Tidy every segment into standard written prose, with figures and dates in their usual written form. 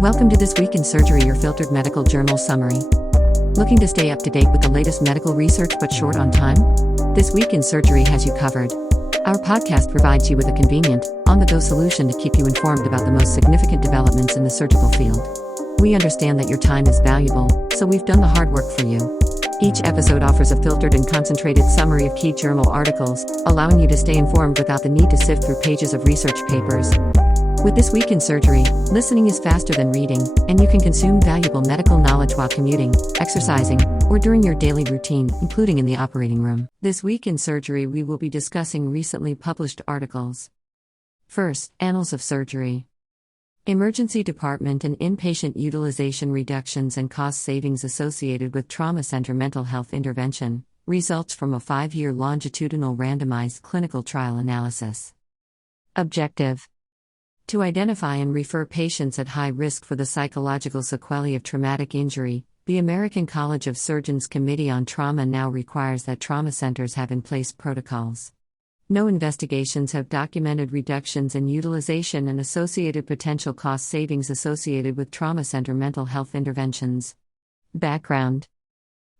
Welcome to This Week in Surgery, your filtered medical journal summary. Looking to stay up to date with the latest medical research but short on time? This Week in Surgery has you covered. Our podcast provides you with a convenient, on-the-go solution to keep you informed about the most significant developments in the surgical field. We understand that your time is valuable, so we've done the hard work for you. Each episode offers a filtered and concentrated summary of key journal articles, allowing you to stay informed without the need to sift through pages of research papers. With This Week in Surgery, listening is faster than reading, and you can consume valuable medical knowledge while commuting, exercising, or during your daily routine, including in the operating room. This Week in Surgery, we will be discussing recently published articles. First, Annals of Surgery. Emergency department and inpatient utilization reductions and cost savings associated with trauma center mental health intervention, results from a 5-year longitudinal randomized clinical trial analysis. Objective: to identify and refer patients at high risk for the psychological sequelae of traumatic injury, the American College of Surgeons Committee on Trauma now requires that trauma centers have in place protocols. No investigations have documented reductions in utilization and associated potential cost savings associated with trauma center mental health interventions. Background: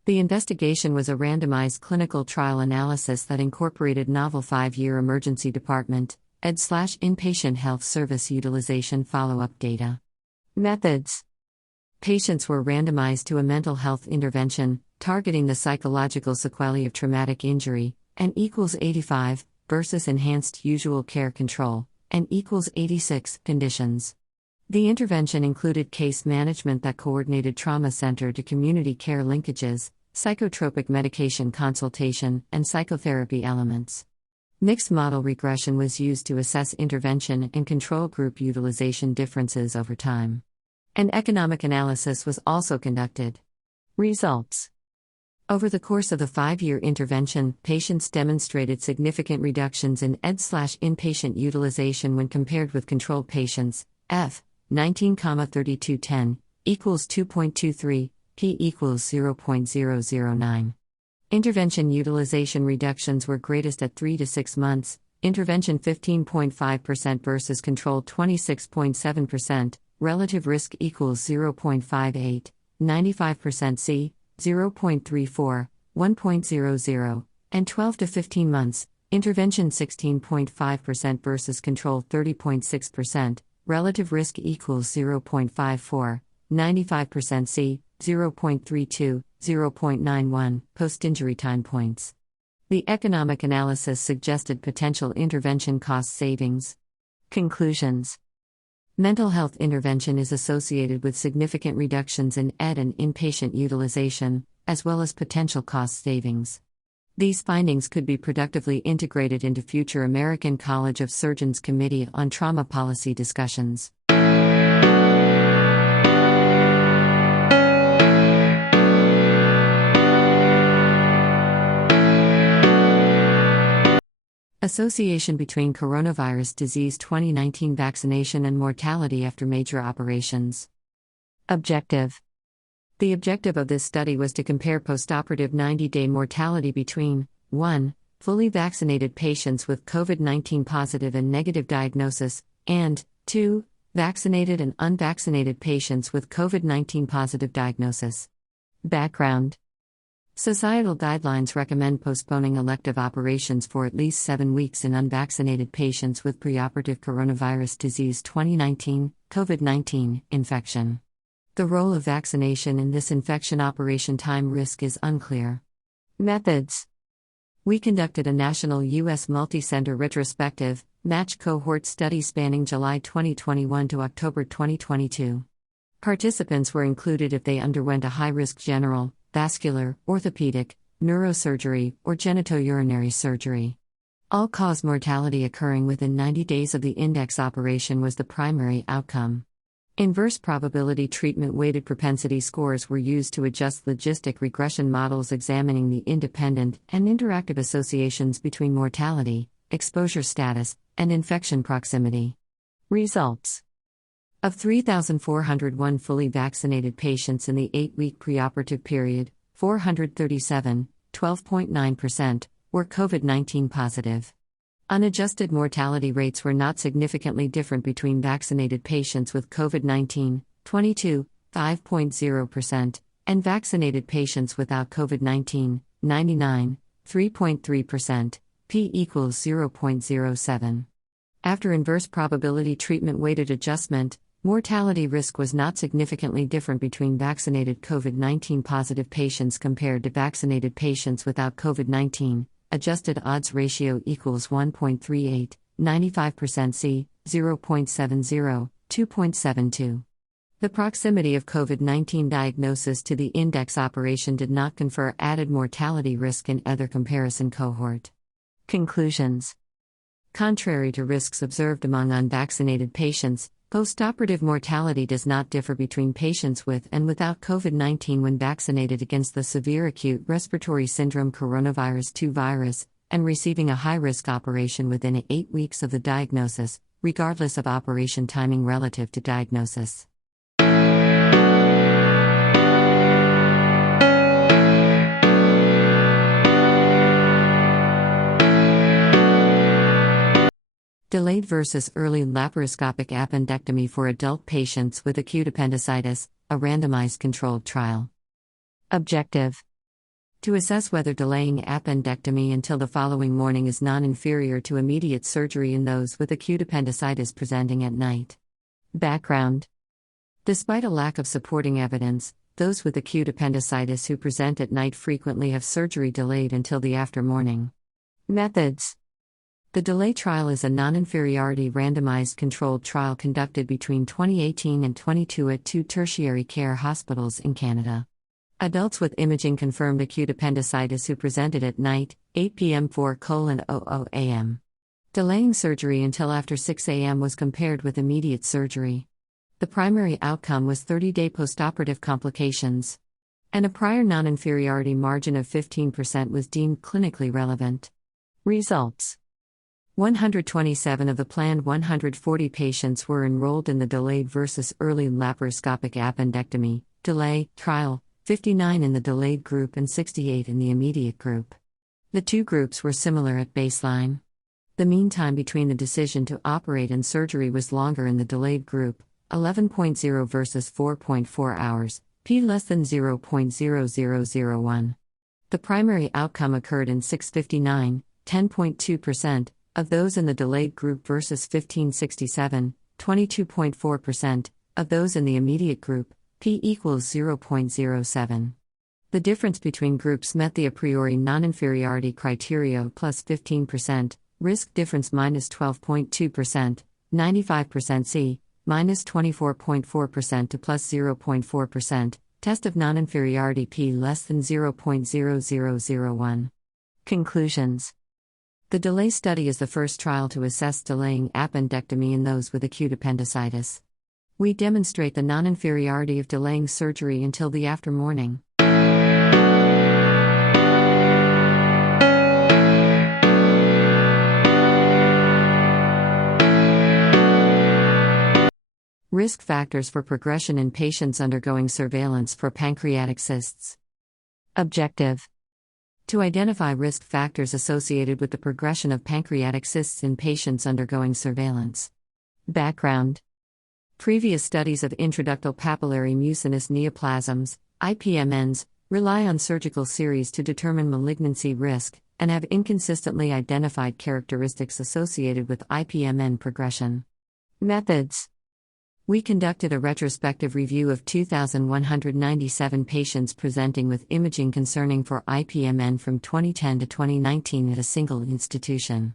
the investigation was a randomized clinical trial analysis that incorporated novel 5-year emergency department, ED/inpatient health service utilization follow-up data. Methods: patients were randomized to a mental health intervention, targeting the psychological sequelae of traumatic injury, N equals 85, versus enhanced usual care control, N equals 86, conditions. The intervention included case management that coordinated trauma center to community care linkages, psychotropic medication consultation, and psychotherapy elements. Mixed model regression was used to assess intervention and control group utilization differences over time. An economic analysis was also conducted. Results: over the course of the 5-year intervention, patients demonstrated significant reductions in ED/inpatient utilization when compared with controlled patients. F 19,3210 equals 2.23, P equals 0.009. Intervention utilization reductions were greatest at 3 to 6 months, intervention 15.5% versus control 26.7%, relative risk equals 0.58, 95% C, 0.34, 1.00, and 12 to 15 months, intervention 16.5% versus control 30.6%, relative risk equals 0.54, 95% C, 0.32, 0.91, post-injury time points. The economic analysis suggested potential intervention cost savings. Conclusions: mental health intervention is associated with significant reductions in ED and inpatient utilization, as well as potential cost savings. These findings could be productively integrated into future American College of Surgeons Committee on Trauma policy discussions. Association between coronavirus disease 2019 vaccination and mortality after major operations. Objective: the objective of this study was to compare postoperative 90-day mortality between 1. fully vaccinated patients with COVID-19 positive and negative diagnosis, and 2. vaccinated and unvaccinated patients with COVID-19 positive diagnosis. Background: societal guidelines recommend postponing elective operations for at least 7 weeks in unvaccinated patients with preoperative coronavirus disease 2019, COVID-19, infection. The role of vaccination in this infection operation time risk is unclear. Methods: we conducted a national U.S. multi-center retrospective, match cohort study spanning July 2021 to October 2022. Participants were included if they underwent a high-risk general, vascular, orthopedic, neurosurgery, or genitourinary surgery. All-cause mortality occurring within 90 days of the index operation was the primary outcome. Inverse probability treatment-weighted propensity scores were used to adjust logistic regression models examining the independent and interactive associations between mortality, exposure status, and infection proximity. Results: of 3,401 fully vaccinated patients in the 8-week preoperative period, 437, 12.9%, were COVID-19 positive. Unadjusted mortality rates were not significantly different between vaccinated patients with COVID-19, 22, 5.0%, and vaccinated patients without COVID-19, 99, 3.3%, p equals 0.07. After inverse probability treatment weighted adjustment, mortality risk was not significantly different between vaccinated COVID-19 positive patients compared to vaccinated patients without COVID-19. Adjusted odds ratio equals 1.38, 95% C, 0.70, 2.72. The proximity of COVID-19 diagnosis to the index operation did not confer added mortality risk in other comparison cohort. Conclusions. Contrary to risks observed among unvaccinated patients, postoperative mortality does not differ between patients with and without COVID-19 when vaccinated against the severe acute respiratory syndrome coronavirus 2 virus and receiving a high-risk operation within 8 weeks of the diagnosis, regardless of operation timing relative to diagnosis. Delayed versus early laparoscopic appendectomy for adult patients with acute appendicitis, a randomized controlled trial. Objective: to assess whether delaying appendectomy until the following morning is non-inferior to immediate surgery in those with acute appendicitis presenting at night. Background: despite a lack of supporting evidence, those with acute appendicitis who present at night frequently have surgery delayed until the after-morning. Methods: the DELAY trial is a non-inferiority randomized controlled trial conducted between 2018 and 22 at 2 tertiary care hospitals in Canada. Adults with imaging-confirmed acute appendicitis who presented at night, 8 p.m. 4:00 a.m. Delaying surgery until after 6 a.m. was compared with immediate surgery. The primary outcome was 30-day postoperative complications. And a prior non-inferiority margin of 15% was deemed clinically relevant. Results: 127 of the planned 140 patients were enrolled in the delayed versus early laparoscopic appendectomy delay trial, 59 in the delayed group and 68 in the immediate group. The two groups were similar at baseline. The mean time between the decision to operate and surgery was longer in the delayed group, 11.0 versus 4.4 hours, p less than 0.0001. The primary outcome occurred in 659, 10.2%, of those in the delayed group versus 1567, 22.4%, of those in the immediate group, p equals 0.07. The difference between groups met the a priori non-inferiority criteria of plus 15%, risk difference minus 12.2%, 95% C, minus 24.4% to plus 0.4%, test of non-inferiority p less than 0.0001. Conclusions. The DELAY study is the first trial to assess delaying appendectomy in those with acute appendicitis. We demonstrate the non-inferiority of delaying surgery until the after-morning. Risk factors for progression in patients undergoing surveillance for pancreatic cysts. Objective: to identify risk factors associated with the progression of pancreatic cysts in patients undergoing surveillance. Background: previous studies of intraductal papillary mucinous neoplasms, IPMNs, rely on surgical series to determine malignancy risk, and have inconsistently identified characteristics associated with IPMN progression. Methods: we conducted a retrospective review of 2,197 patients presenting with imaging concerning for IPMN from 2010 to 2019 at a single institution.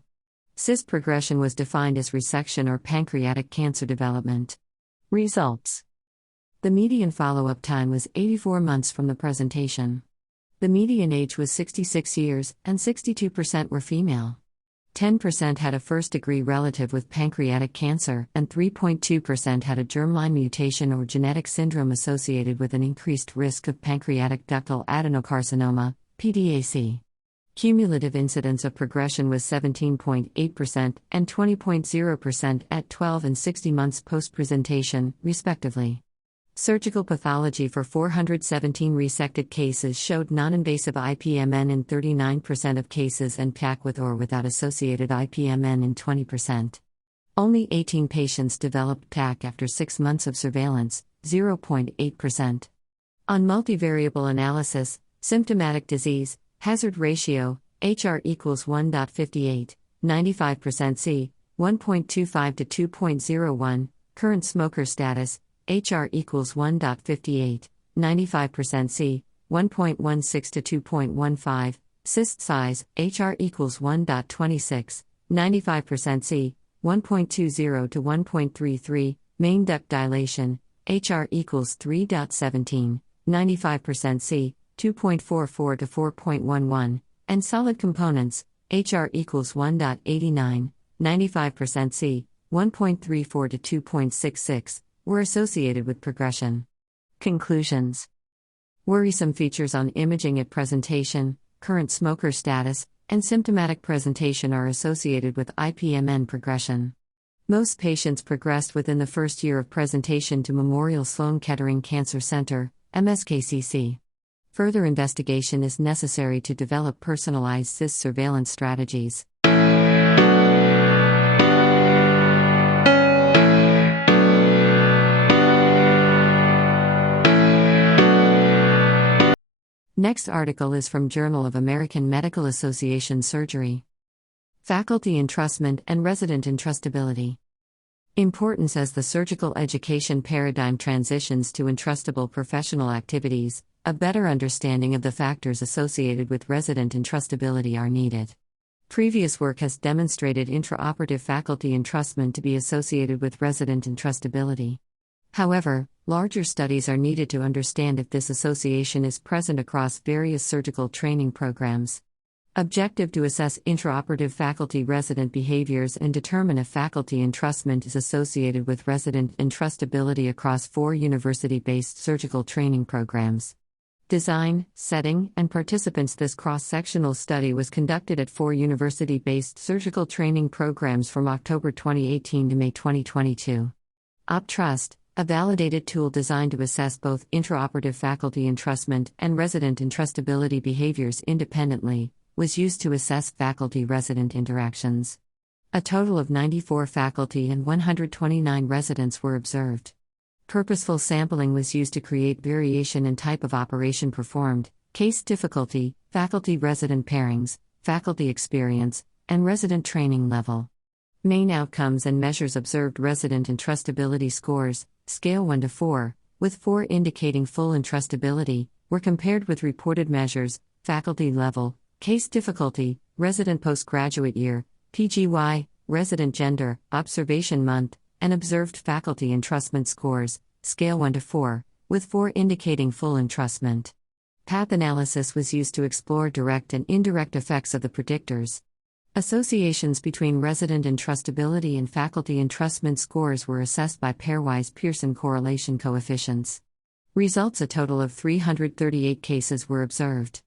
Cyst progression was defined as resection or pancreatic cancer development. Results: the median follow-up time was 84 months from the presentation. The median age was 66 years, and 62% were female. 10% had a first-degree relative with pancreatic cancer, and 3.2% had a germline mutation or genetic syndrome associated with an increased risk of pancreatic ductal adenocarcinoma, PDAC. Cumulative incidence of progression was 17.8% and 20.0% at 12 and 60 months post-presentation, respectively. Surgical pathology for 417 resected cases showed non-invasive IPMN in 39% of cases and PAC with or without associated IPMN in 20%. Only 18 patients developed PAC after 6 months of surveillance, 0.8%. On multivariable analysis, symptomatic disease, hazard ratio, HR equals 1.58, 95% C, 1.25 to 2.01, current smoker status, HR equals 1.58, 95% C, 1.16 to 2.15, cyst size, HR equals 1.26, 95% C, 1.20 to 1.33, main duct dilation, HR equals 3.17, 95% C, 2.44 to 4.11, and solid components, HR equals 1.89, 95% C, 1.34 to 2.66, were associated with progression. Conclusions. Worrisome features on imaging at presentation, current smoker status, and symptomatic presentation are associated with IPMN progression. Most patients progressed within the first year of presentation to Memorial Sloan Kettering Cancer Center, MSKCC. Further investigation is necessary to develop personalized cyst surveillance strategies. Next article is from Journal of American Medical Association Surgery. Faculty Entrustment and Resident Entrustability. Importance as the surgical education paradigm transitions to entrustable professional activities, a better understanding of the factors associated with resident entrustability are needed. Previous work has demonstrated intraoperative faculty entrustment to be associated with resident entrustability. However, larger studies are needed to understand if this association is present across various surgical training programs. Objective to assess intraoperative faculty-resident behaviors and determine if faculty entrustment is associated with resident entrustability across 4 university-based surgical training programs. Design, setting, and participants. This cross-sectional study was conducted at 4 university-based surgical training programs from October 2018 to May 2022. OpTrust, a validated tool designed to assess both intraoperative faculty entrustment and resident entrustability behaviors independently, was used to assess faculty-resident interactions. A total of 94 faculty and 129 residents were observed. Purposeful sampling was used to create variation in type of operation performed, case difficulty, faculty-resident pairings, faculty experience, and resident training level. Main outcomes and measures observed resident entrustability scores, scale 1 to 4, with 4 indicating full entrustability, were compared with reported measures, faculty level, case difficulty, resident postgraduate year, PGY, resident gender, observation month, and observed faculty entrustment scores, scale 1 to 4, with 4 indicating full entrustment. Path analysis was used to explore direct and indirect effects of the predictors. Associations between resident entrustability and faculty entrustment scores were assessed by pairwise Pearson correlation coefficients. Results: a total of 338 cases were observed.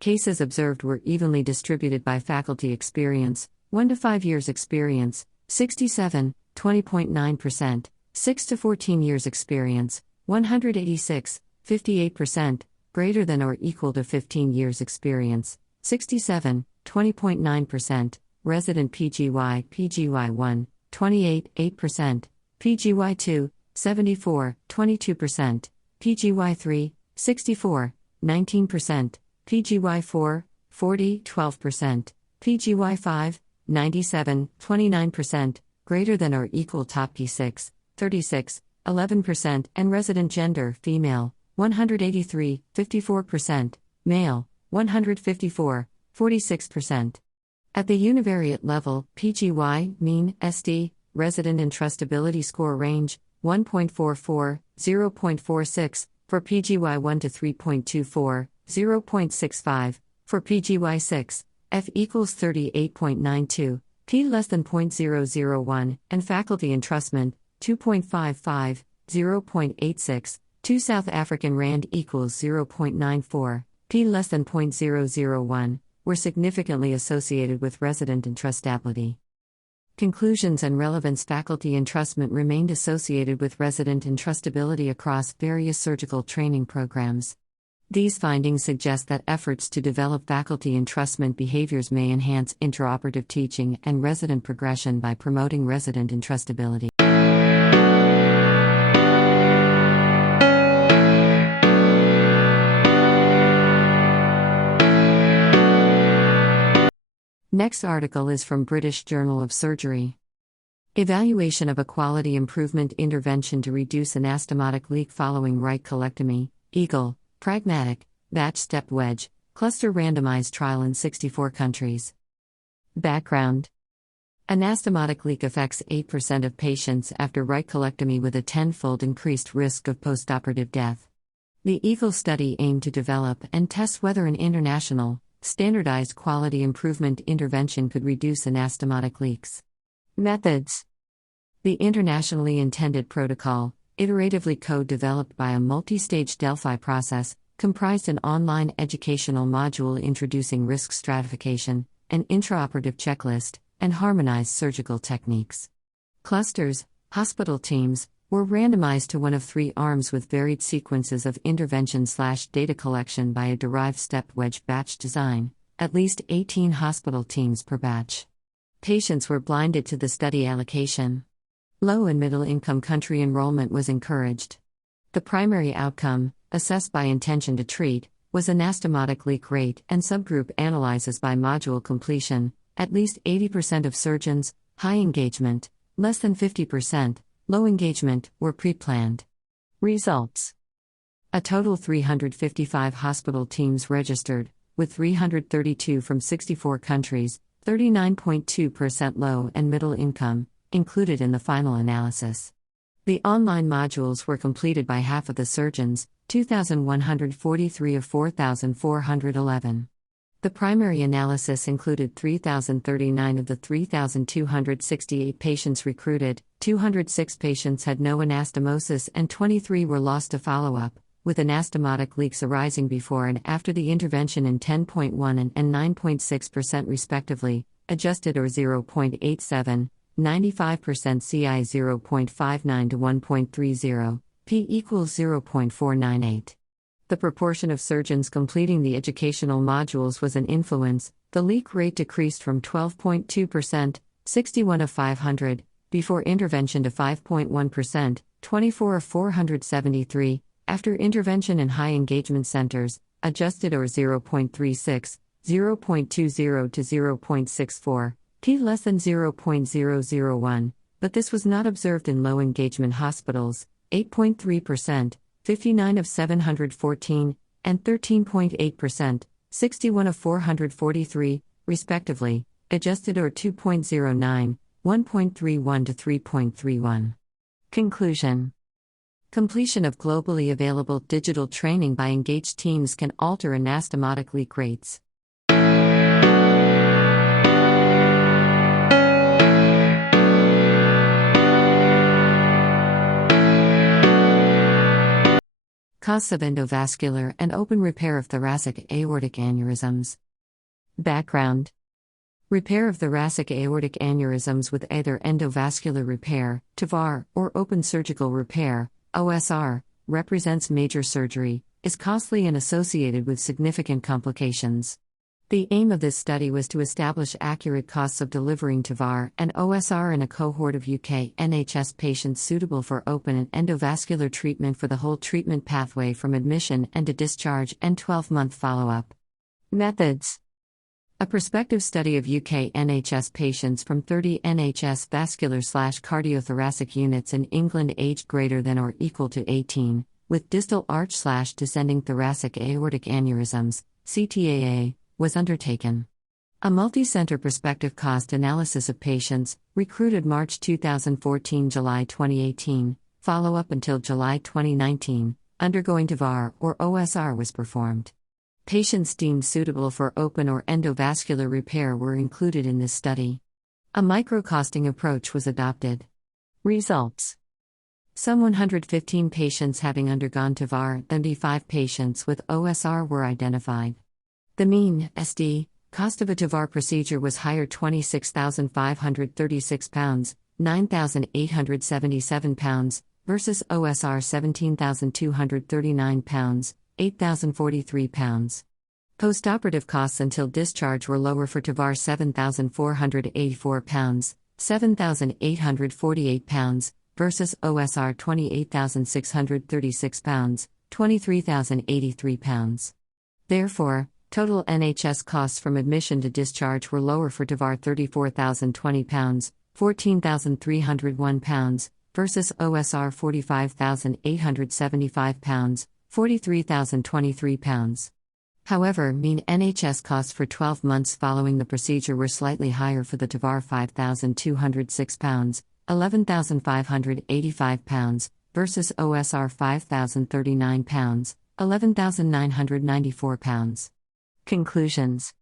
Cases observed were evenly distributed by faculty experience, 1 to 5 years experience, 67, 20.9%, 6 to 14 years experience, 186, 58%, greater than or equal to 15 years experience, 67, 20.9%, resident PGY, PGY1, 28, 8%, PGY2, 74, 22%, PGY3, 64, 19%, PGY4, 40, 12%, PGY5, 97, 29%, greater than or equal to P6, 36, 11%, and resident gender, female, 183, 54%, male, 154, 46%. At the univariate level, PGY, mean, SD, resident entrustability score range, 1.44, 0.46, for PGY1 to 3.24, 0.65, for PGY6, F equals 38.92, P less than 0.001, and faculty entrustment, 2.55, 0.86, 2 South African Rand equals 0.94, P less than 0.001, were significantly associated with resident entrustability. Conclusions and relevance: faculty entrustment remained associated with resident entrustability across various surgical training programs. These findings suggest that efforts to develop faculty entrustment behaviors may enhance intraoperative teaching and resident progression by promoting resident entrustability. Next article is from British Journal of Surgery. Evaluation of a quality improvement intervention to reduce anastomotic leak following right colectomy, EAGLE, pragmatic, batch stepped-wedge, cluster-randomized trial in 64 countries. Background: anastomotic leak affects 8% of patients after right colectomy with a 10-fold increased risk of postoperative death. The EAGLE study aimed to develop and test whether an international, standardized quality improvement intervention could reduce anastomotic leaks. Methods: the internationally intended protocol, iteratively co-developed by a multi-stage Delphi process, comprised an online educational module introducing risk stratification, an intraoperative checklist, and harmonized surgical techniques. Clusters, hospital teams, were randomized to one of 3 arms with varied sequences of intervention/data collection by a derived stepped-wedge batch design, at least 18 hospital teams per batch. Patients were blinded to the study allocation. Low and middle income country enrollment was encouraged. The primary outcome, assessed by intention to treat, was anastomotic leak rate, and subgroup analyses by module completion. At least 80% of surgeons, high engagement, less than 50%, low engagement, were pre-planned. Results: a total 355 hospital teams registered, with 332 from 64 countries, 39.2% low and middle income, included in the final analysis. The online modules were completed by half of the surgeons, 2,143 of 4,411. The primary analysis included 3,039 of the 3,268 patients recruited, 206 patients had no anastomosis and 23 were lost to follow-up, with anastomotic leaks arising before and after the intervention in 10.1% and 9.6% respectively, adjusted or 0.87, 95% CI 0.59 to 1.30, p equals 0.498. The proportion of surgeons completing the educational modules was an influence. The leak rate decreased from 12.2%, 61 of 500, before intervention to 5.1%, 24 of 473, after intervention in high engagement centers, adjusted or 0.36, 0.20 to 0.64, p less than 0.001, but this was not observed in low engagement hospitals, 8.3%, 59 of 714, and 13.8%, 61 of 443, respectively, adjusted or 2.09, 1.31 to 3.31. Conclusion: completion of globally available digital training by engaged teams can alter anastomotic leak rates. Causes of endovascular and open repair of thoracic aortic aneurysms. Background: repair of thoracic aortic aneurysms with either endovascular repair, TAVR, or open surgical repair, OSR, represents major surgery, is costly and associated with significant complications. The aim of this study was to establish accurate costs of delivering TAVR and OSR in a cohort of UK NHS patients suitable for open and endovascular treatment for the whole treatment pathway from admission and to discharge and 12-month follow-up. Methods: a prospective study of UK NHS patients from 30 NHS vascular/cardiothoracic units in England aged greater than or equal to 18, with distal arch/descending thoracic aortic aneurysms, CTAA, was undertaken. A multi-center prospective cost analysis of patients, recruited March 2014-July 2018, follow-up until July 2019, undergoing TAVR or OSR was performed. Patients deemed suitable for open or endovascular repair were included in this study. A micro-costing approach was adopted. Results: some 115 patients having undergone TAVR, 75 patients with OSR were identified. The mean SD cost of a TAVR procedure was higher £26,536, £9,877, versus OSR £17,239, £8,043. Postoperative costs until discharge were lower for TAVR £7,484, £7,848, versus OSR £28,636, £23,083. Therefore, Total NHS costs from admission to discharge were lower for TAVR £34,020, £14,301, versus OSR £45,875, £43,023. However, mean NHS costs for 12 months following the procedure were slightly higher for the TAVR £5,206, £11,585, versus OSR £5,039, £11,994. Conclusions.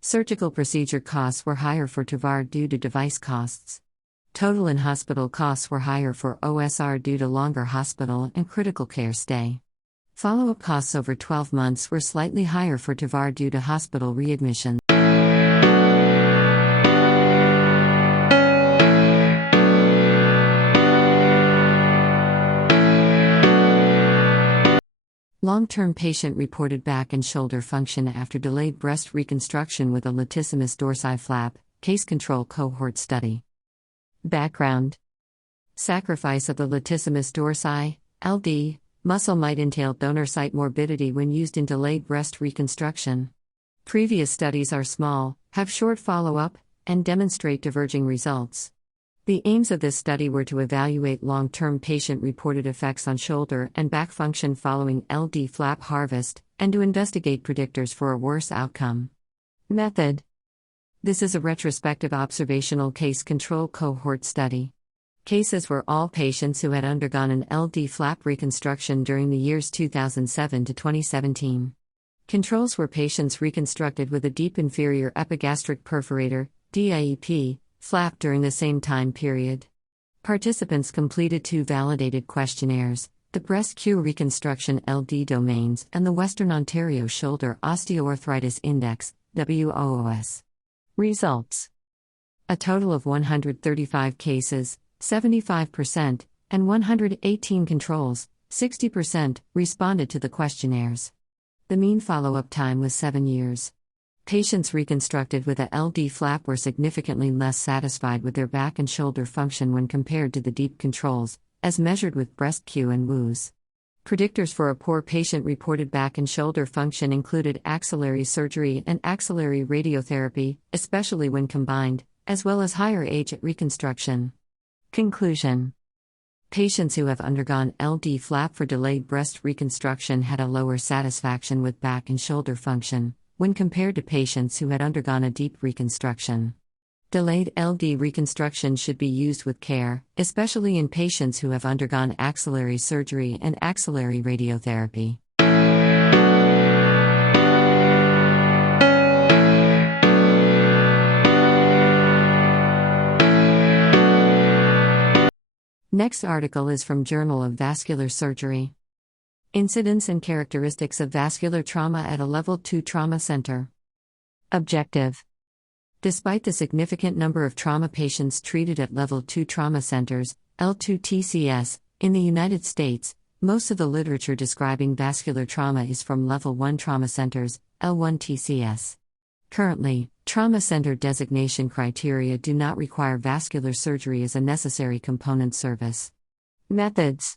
Surgical procedure costs were higher for TAVR due to device costs. Total in-hospital costs were higher for OSR due to longer hospital and critical care stay. Follow-up costs over 12 months were slightly higher for TAVR due to hospital readmission. Long-term patient reported back and shoulder function after delayed breast reconstruction with a latissimus dorsi flap, case control cohort study. Background. Sacrifice of the latissimus dorsi, LD, muscle might entail donor site morbidity when used in delayed breast reconstruction. Previous studies are small, have short follow-up, and demonstrate diverging results. The aims of this study were to evaluate long-term patient-reported effects on shoulder and back function following LD flap harvest, and to investigate predictors for a worse outcome. Method. This is a retrospective observational case control cohort study. Cases were all patients who had undergone an LD flap reconstruction during the years 2007 to 2017. Controls were patients reconstructed with a deep inferior epigastric perforator, DIEP, flap during the same time period. Participants completed 2 validated questionnaires, the Breast Q Reconstruction LD Domains and the Western Ontario Shoulder Osteoarthritis Index, WOOS. Results. A total of 135 cases, 75%, and 118 controls, 60%, responded to the questionnaires. The mean follow-up time was 7 years. Patients reconstructed with a LD flap were significantly less satisfied with their back and shoulder function when compared to the deep controls, as measured with breast Q and WOOS. Predictors for a poor patient-reported back and shoulder function included axillary surgery and axillary radiotherapy, especially when combined, as well as higher age at reconstruction. Conclusion. Patients who have undergone LD flap for delayed breast reconstruction had a lower satisfaction with back and shoulder function, when compared to patients who had undergone a deep reconstruction. Delayed LD reconstruction should be used with care, especially in patients who have undergone axillary surgery and axillary radiotherapy. Next article is from Journal of Vascular Surgery. Incidence and characteristics of vascular trauma at a Level 2 trauma center. Objective. Despite the significant number of trauma patients treated at Level 2 trauma centers, L2 TCS, in the United States, most of the literature describing vascular trauma is from Level 1 trauma centers, L1 TCS. Currently, trauma center designation criteria do not require vascular surgery as a necessary component service. Methods.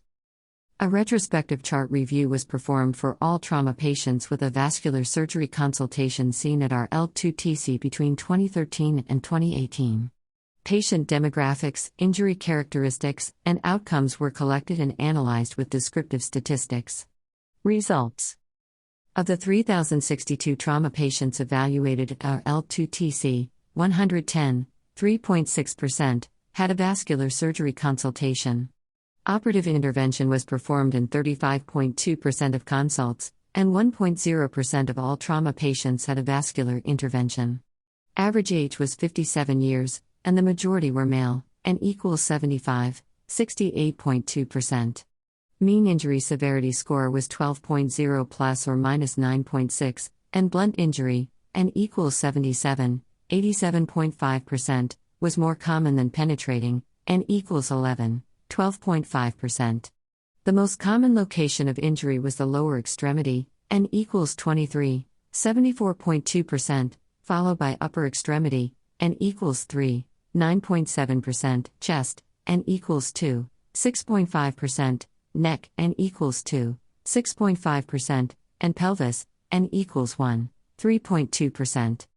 A retrospective chart review was performed for all trauma patients with a vascular surgery consultation seen at our L2 TC between 2013 and 2018. Patient demographics, injury characteristics, and outcomes were collected and analyzed with descriptive statistics. Results. Of the 3,062 trauma patients evaluated at our L2 TC, 110, 3.6%, had a vascular surgery consultation. Operative intervention was performed in 35.2% of consults, and 1.0% of all trauma patients had a vascular intervention. Average age was 57 years, and the majority were male, and equals 75, 68.2%. Mean injury severity score was 12.0 plus or minus 9.6, and blunt injury, and equals 77, 87.5%, was more common than penetrating, and equals 11, 12.5%. The most common location of injury was the lower extremity, and equals 23, 74.2%, followed by upper extremity, and equals 3, 9.7%, chest, and equals 2, 6.5%, neck, and equals 2, 6.5%, and pelvis, and equals 1, 3.2%.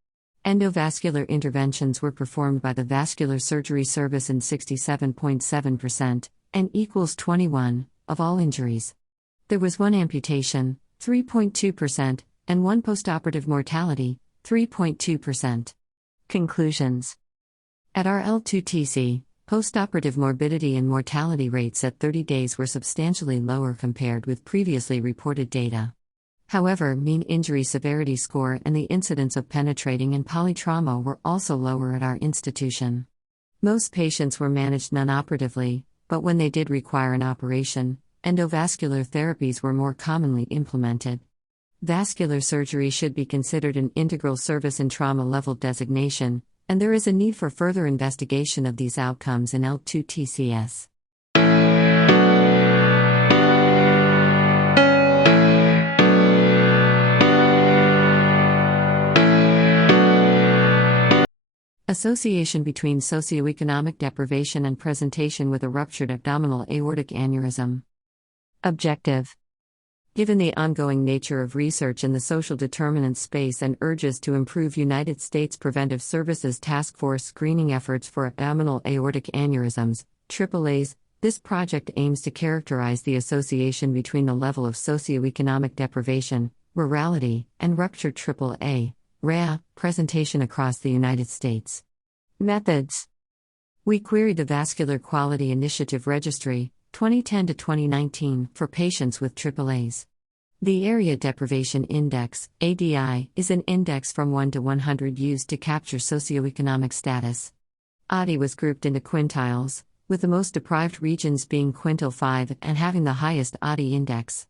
Endovascular interventions were performed by the vascular surgery service in 67.7%, and equals 21, of all injuries. There was one amputation, 3.2%, and one postoperative mortality, 3.2%. Conclusions. At our L2TC, postoperative morbidity and mortality rates at 30 days were substantially lower compared with previously reported data. However, mean injury severity score and the incidence of penetrating and polytrauma were also lower at our institution. Most patients were managed non-operatively, but when they did require an operation, endovascular therapies were more commonly implemented. Vascular surgery should be considered an integral service in trauma level designation, and there is a need for further investigation of these outcomes in L2TCS. Association between socioeconomic deprivation and presentation with a ruptured abdominal aortic aneurysm. Objective. Given the ongoing nature of research in the social determinants space and urges to improve United States Preventive Services Task Force screening efforts for abdominal aortic aneurysms, AAAs, this project aims to characterize the association between the level of socioeconomic deprivation, rurality, and ruptured AAA, RAA, presentation across the United States. Methods. We queried the Vascular Quality Initiative Registry, 2010 to 2019, for patients with AAAs. The Area Deprivation Index, ADI, is an index from 1 to 100 used to capture socioeconomic status. ADI was grouped into quintiles, with the most deprived regions being quintile 5 and having the highest ADI index.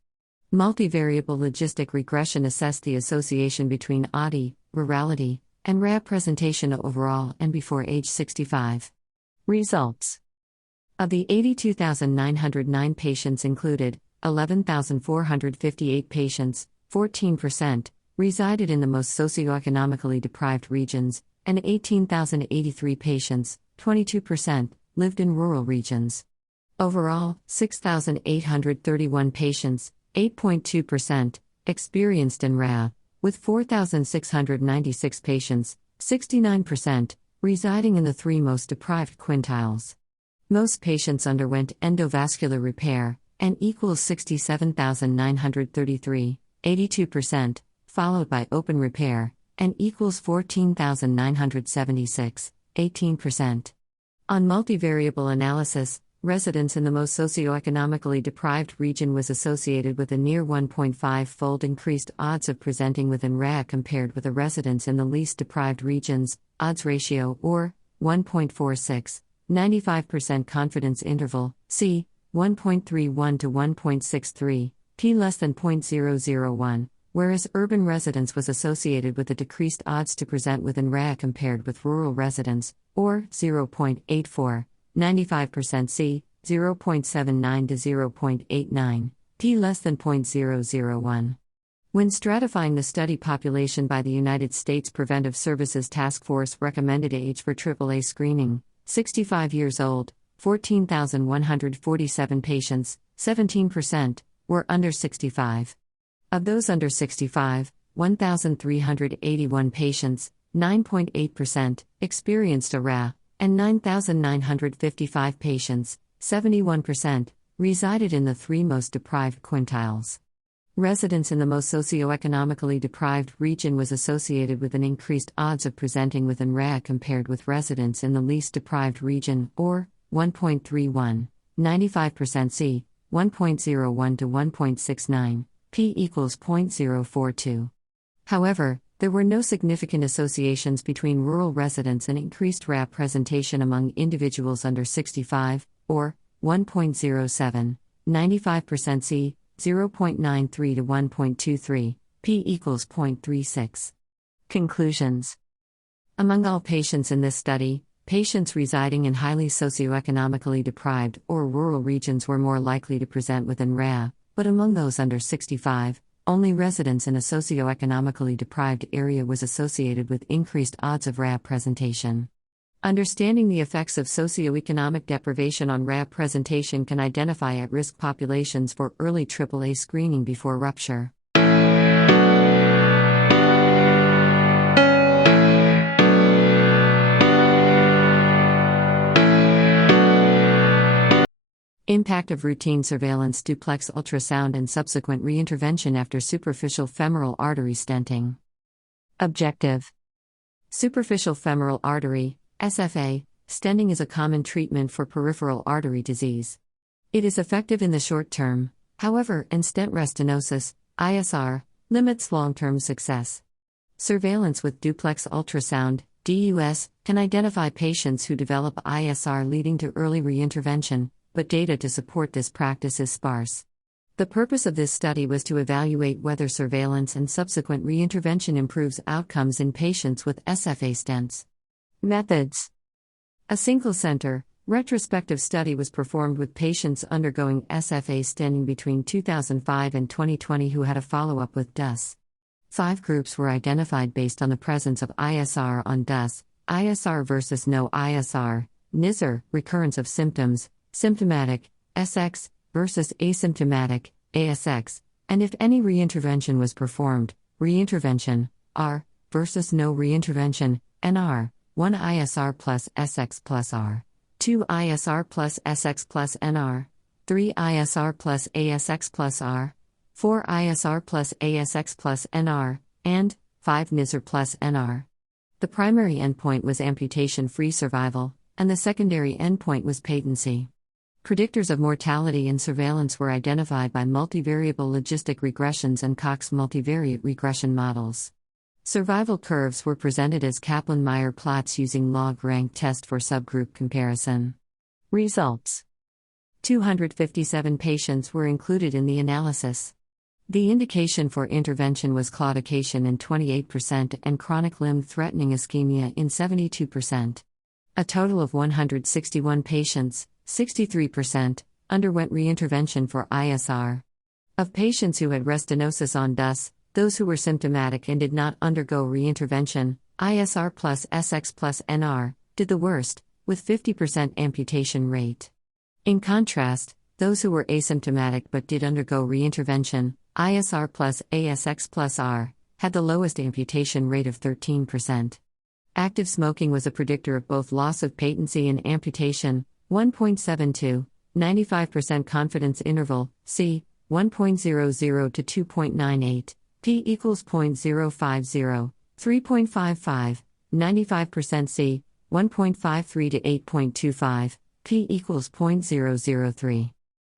Multivariable logistic regression assessed the association between ADI, rurality, and RAA presentation overall and before age 65. Results. Of the 82,909 patients included, 11,458 patients, 14%, resided in the most socioeconomically deprived regions, and 18,083 patients, 22%, lived in rural regions. Overall, 6,831 patients, 8.2%, experienced in RAA, with 4,696 patients, 69%, residing in the three most deprived quintiles. Most patients underwent endovascular repair, and equals 67,933, 82%, followed by open repair, and equals 14,976, 18%. On multivariable analysis, residence in the most socioeconomically deprived region was associated with a near 1.5-fold increased odds of presenting within RAA compared with a residence in the least deprived regions, odds ratio, or 1.46, 95% confidence interval, c. 1.31 to 1.63, p less than 0.001, whereas urban residence was associated with a decreased odds to present within RAA compared with rural residence, or 0.84, 95% c. 0.79 to 0.89, p less than 0.001. When stratifying the study population by the United States Preventive Services Task Force recommended age for AAA screening, 65 years old, 14,147 patients, 17%, were under 65. Of those under 65, 1,381 patients, 9.8%, experienced a RAA, and 9,955 patients, 71%, resided in the three most deprived quintiles. Residence in the most socioeconomically deprived region was associated with an increased odds of presenting within RAA compared with residence in the least deprived region, or 1.31, 95% c. 1.01 to 1.69, p equals 0.042. However, there were no significant associations between rural residence and increased RAA presentation among individuals under 65, or 1.07, 95% c. 0.93 to 1.23, p equals 0.36. Conclusions. Among all patients in this study, patients residing in highly socioeconomically deprived or rural regions were more likely to present within RAA, but among those under 65, only residence in a socioeconomically deprived area was associated with increased odds of RAA presentation. Understanding the effects of socioeconomic deprivation on RAA presentation can identify at-risk populations for early AAA screening before rupture. Impact of routine surveillance duplex ultrasound and subsequent reintervention after superficial femoral artery stenting. Objective: superficial femoral artery (SFA) stenting is a common treatment for peripheral artery disease. It is effective in the short term, however, and stent restenosis (ISR) limits long-term success. Surveillance with duplex ultrasound (DUS) can identify patients who develop ISR, leading to early reintervention, but data to support this practice is sparse. The purpose of this study was to evaluate whether surveillance and subsequent reintervention improves outcomes in patients with SFA stents. Methods: a single-center, retrospective study was performed with patients undergoing SFA stenting between 2005 and 2020 who had a follow-up with DUS. 5 groups were identified based on the presence of ISR on DUS, ISR versus no ISR, NISR, recurrence of symptoms, symptomatic, SX, versus asymptomatic, ASX, and if any reintervention was performed, reintervention, R, versus no reintervention, NR, 1 ISR plus SX plus R, 2 ISR plus SX plus NR, 3 ISR plus ASX plus R, 4 ISR plus ASX plus NR, and 5 NISR plus NR. The primary endpoint was amputation-free survival, and the secondary endpoint was patency. Predictors of mortality and surveillance were identified by multivariable logistic regressions and Cox multivariate regression models. Survival curves were presented as Kaplan-Meier plots using log-rank test for subgroup comparison. Results: 257 patients were included in the analysis. The indication for intervention was claudication in 28% and chronic limb-threatening ischemia in 72%. A total of 161 patients, 63%, underwent reintervention for ISR. Of patients who had restenosis on DUS, those who were symptomatic and did not undergo reintervention, ISR plus SX plus NR, did the worst, with 50% amputation rate. In contrast, those who were asymptomatic but did undergo reintervention, ISR plus ASX plus R, had the lowest amputation rate of 13%. Active smoking was a predictor of both loss of patency and amputation, 1.72, 95% confidence interval, C, 1.00 to 2.98, P equals 0.050, 3.55, 95% C, 1.53 to 8.25, P equals 0.003.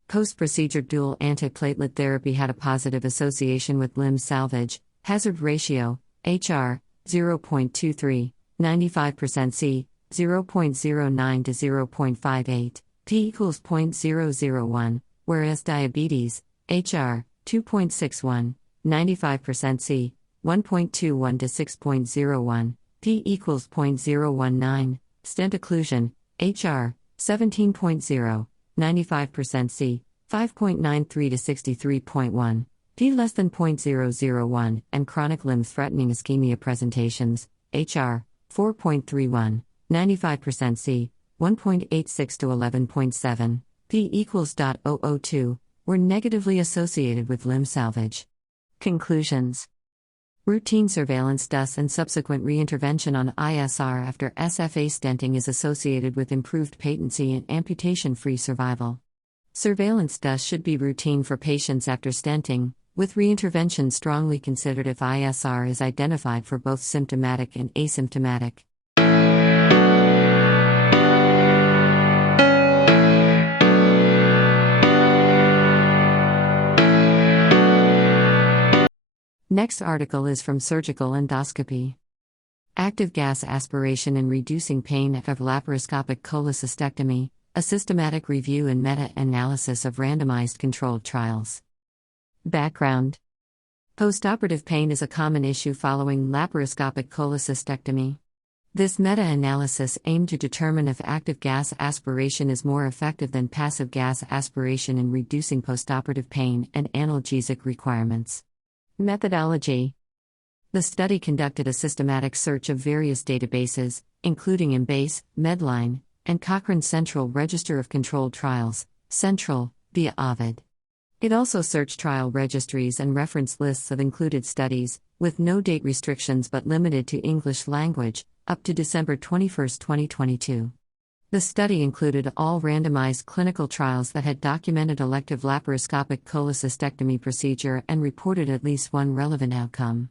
Post-procedure dual antiplatelet therapy had a positive association with limb salvage, hazard ratio, HR, 0.23, 95% C, 0.09 to 0.58, P equals 0.001, whereas diabetes, HR, 2.61, 95% C, 1.21 to 6.01, P equals 0.019, stent occlusion, HR, 17.0, 95% C, 5.93 to 63.1, P less than 0.001, and chronic limb-threatening ischemia presentations, HR, 4.31, 95% C, 1.86 to 11.7, P equals .002, were negatively associated with limb salvage. Conclusions: routine surveillance DUS and subsequent reintervention on ISR after SFA stenting is associated with improved patency and amputation-free survival. Surveillance DUS should be routine for patients after stenting, with reintervention strongly considered if ISR is identified for both symptomatic and asymptomatic. Next article is from Surgical Endoscopy. Active gas aspiration and reducing pain after laparoscopic cholecystectomy, a systematic review and meta-analysis of randomized controlled trials. Background: postoperative pain is a common issue following laparoscopic cholecystectomy. This meta-analysis aimed to determine if active gas aspiration is more effective than passive gas aspiration in reducing postoperative pain and analgesic requirements. Methodology: the study conducted a systematic search of various databases, including Embase, Medline, and Cochrane Central Register of Controlled Trials, Central, via Ovid. It also searched trial registries and reference lists of included studies, with no date restrictions but limited to English language, up to December 21, 2022. The study included all randomized clinical trials that had documented elective laparoscopic cholecystectomy procedure and reported at least one relevant outcome.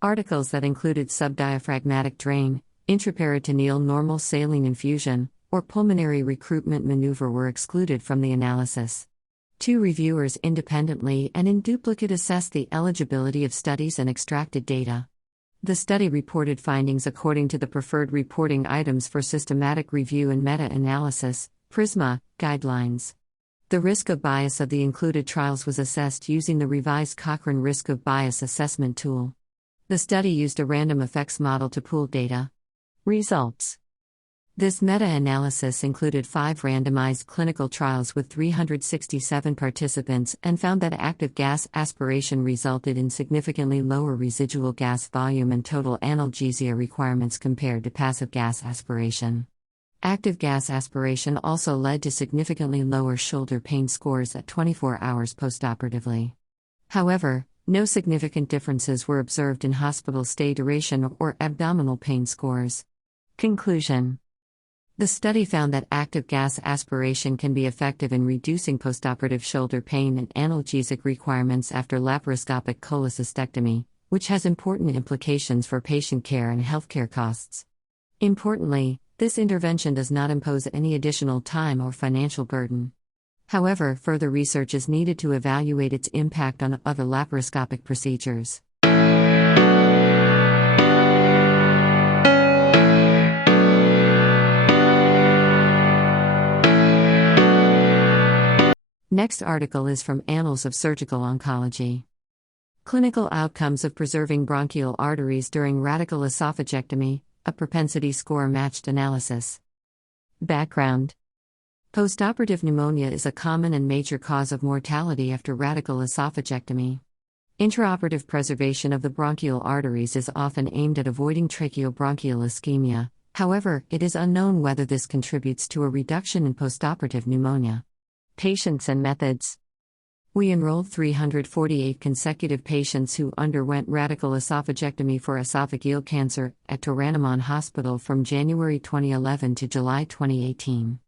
Articles that included subdiaphragmatic drain, intraperitoneal normal saline infusion, or pulmonary recruitment maneuver were excluded from the analysis. 2 reviewers independently and in duplicate assessed the eligibility of studies and extracted data. The study reported findings according to the preferred reporting items for systematic review and meta-analysis, PRISMA, guidelines. The risk of bias of the included trials was assessed using the revised Cochrane Risk of Bias Assessment tool. The study used a random effects model to pool data. Results. This meta-analysis included 5 randomized clinical trials with 367 participants and found that active gas aspiration resulted in significantly lower residual gas volume and total analgesia requirements compared to passive gas aspiration. Active gas aspiration also led to significantly lower shoulder pain scores at 24 hours postoperatively. However, no significant differences were observed in hospital stay duration or abdominal pain scores. Conclusion. The study found that active gas aspiration can be effective in reducing postoperative shoulder pain and analgesic requirements after laparoscopic cholecystectomy, which has important implications for patient care and healthcare costs. Importantly, this intervention does not impose any additional time or financial burden. However, further research is needed to evaluate its impact on other laparoscopic procedures. Next article is from Annals of Surgical Oncology. Clinical outcomes of preserving bronchial arteries during radical esophagectomy, a propensity score matched analysis. Background. Postoperative pneumonia is a common and major cause of mortality after radical esophagectomy. Intraoperative preservation of the bronchial arteries is often aimed at avoiding tracheobronchial ischemia, however, it is unknown whether this contributes to a reduction in postoperative pneumonia. Patients and methods. We enrolled 348 consecutive patients who underwent radical esophagectomy for esophageal cancer at Toranomon Hospital from January 2011 to July 2018.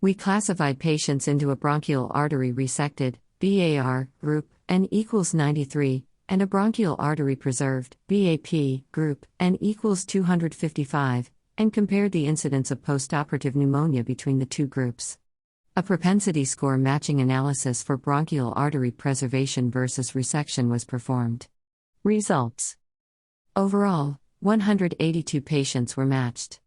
We classified patients into a bronchial artery resected, BAR, group, N equals 93, and a bronchial artery preserved, BAP, group, N equals 255, and compared the incidence of postoperative pneumonia between the two groups. A propensity score matching analysis for bronchial artery preservation versus resection was performed. Results. Overall, 182 patients were matched.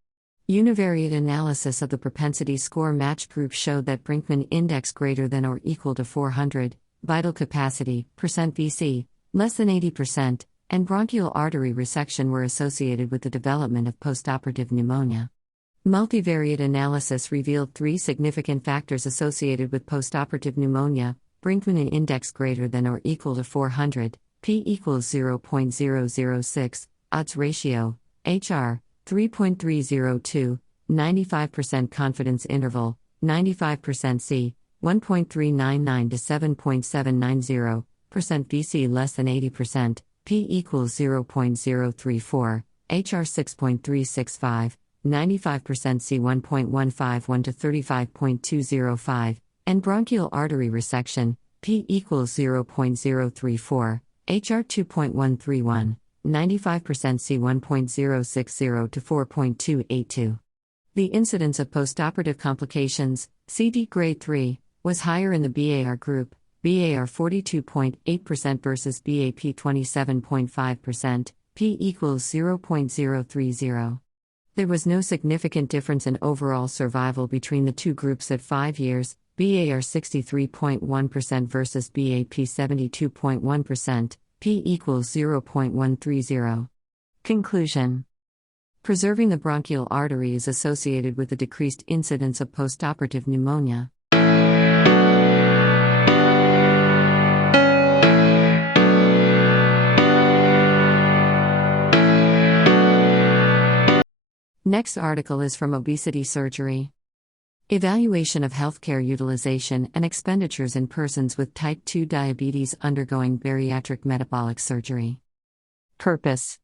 Univariate analysis of the propensity score match group showed that Brinkman index greater than or equal to 400, vital capacity, %VC, less than 80%, and bronchial artery resection were associated with the development of postoperative pneumonia. Multivariate analysis revealed 3 significant factors associated with postoperative pneumonia: Brinkman index greater than or equal to 400, p equals 0.006, odds ratio, HR, 3.302, 95% confidence interval, 95% C, 1.399 to 7.790, %VC less than 80%, p equals 0.034, HR 6.365, 95% C 1.151 to 35.205, and bronchial artery resection, p equals 0.034, HR 2.131, 95% C 1.060 to 4.282. The incidence of postoperative complications, CD grade 3, was higher in the BAR group, BAR 42.8% versus BAP 27.5%, p equals 0.030. There was no significant difference in overall survival between the two groups at 5 years, BAR 63.1% versus BAP 72.1%, p equals 0.130. Conclusion. Preserving the bronchial artery is associated with a decreased incidence of postoperative pneumonia. Next article is from Obesity Surgery. Evaluation of healthcare utilization and expenditures in persons with type 2 diabetes undergoing bariatric metabolic surgery. Purpose.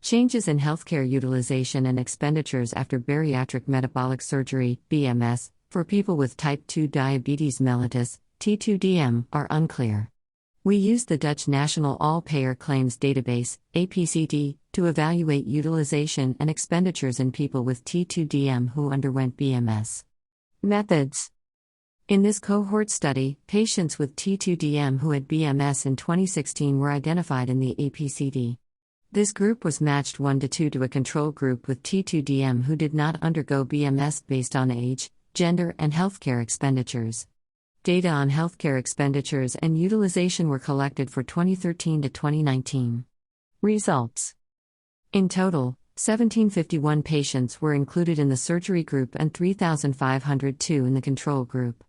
Changes in healthcare utilization and expenditures after bariatric metabolic surgery, BMS, for people with type 2 diabetes mellitus, T2DM, are unclear. We use the Dutch National All-Payer Claims Database, APCD, to evaluate utilization and expenditures in people with T2DM who underwent BMS. Methods. In this cohort study, patients with T2DM who had BMS in 2016 were identified in the APCD. This group was matched 1:2 to a control group with T2DM who did not undergo BMS based on age, gender, and healthcare expenditures. Data on healthcare expenditures and utilization were collected for 2013 to 2019. Results. In total, 1,751 patients were included in the surgery group and 3,502 in the control group.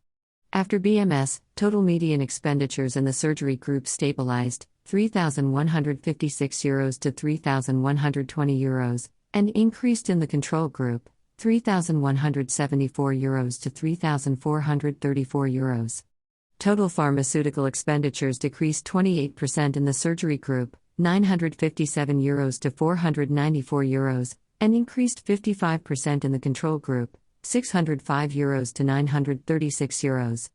After BMS, total median expenditures in the surgery group stabilized, €3,156 to €3,120, and increased in the control group, €3,174 to €3,434. Total pharmaceutical expenditures decreased 28% in the surgery group, €957 to €494, and increased 55% in the control group, €605 to €936.